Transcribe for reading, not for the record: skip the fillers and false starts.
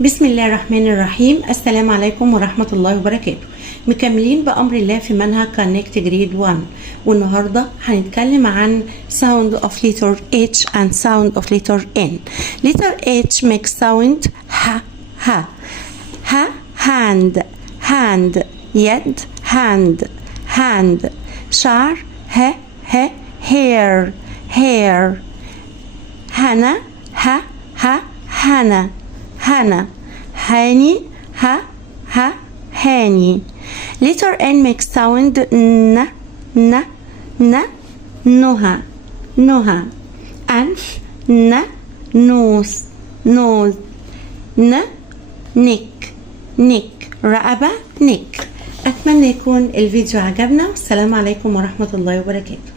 بسم الله الرحمن الرحيم. السلام عليكم ورحمة الله وبركاته. مكملين بأمر الله في منهج Connect Grade 1، والنهاردة هنتكلم عن sound of letter H and sound of letter N. letter H makes sound ها ها ها. hand hand يد hand hand. شعر ه ه hair hair. هنا ها ها هنا هنا. هاني ها ها هاني. letter N makes sound ن ن ن نهى نهى. أنف ن نوز نوز. ن نك نك. رقبة نك. أتمنى يكون الفيديو عجبنا. والسلام عليكم ورحمة الله وبركاته.